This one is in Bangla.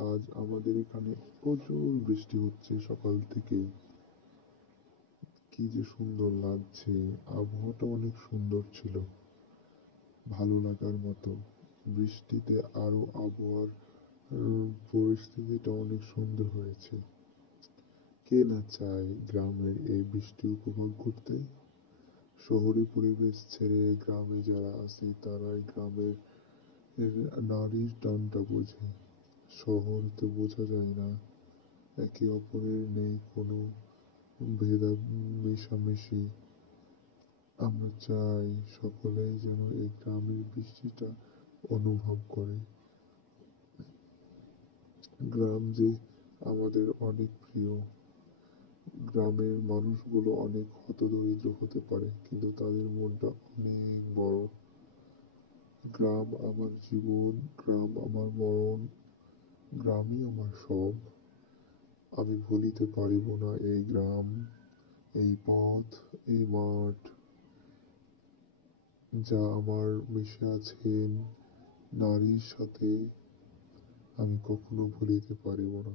আজ আমাদের এখানে প্রচুর বৃষ্টি হচ্ছে সকাল থেকে। কি যে সুন্দর লাগছে! আবহাওয়াটা অনেক সুন্দর ছিল, ভালো লাগার মতো। বৃষ্টিতে আরো আবহাওয়ার পরিস্থিতিটা অনেক সুন্দর হয়েছে। কে না চায় গ্রামের এই বৃষ্টি উপভোগ করতে? শহরে পরিবেশ ছেড়ে গ্রামে যারা আছে তারাই গ্রামের নারীর টানটা বোঝে। শহরে বোঝা যায় না, একে অপরের নেই কোনো ভেদা মেশামেশি। আমরা চাই সকলেই যেন এই গ্রামের বৃষ্টিটা অনুভব করে। গ্রাম যে আমাদের অনেক প্রিয়। গ্রামের মানুষগুলো অনেক হতদরিদ্র হতে পারে, কিন্তু তাদের মনটা অনেক বড়। গ্রাম আমার জীবন, গ্রাম আমার মরণ, গ্রামই আমার সব। আমি ভুলিতে পারিব না এই গ্রাম, এই পথ, এই মাঠ, যা আমার মিশে আছেন নারীর সাথে, আমি কখনো ভুলিতে পারিব না।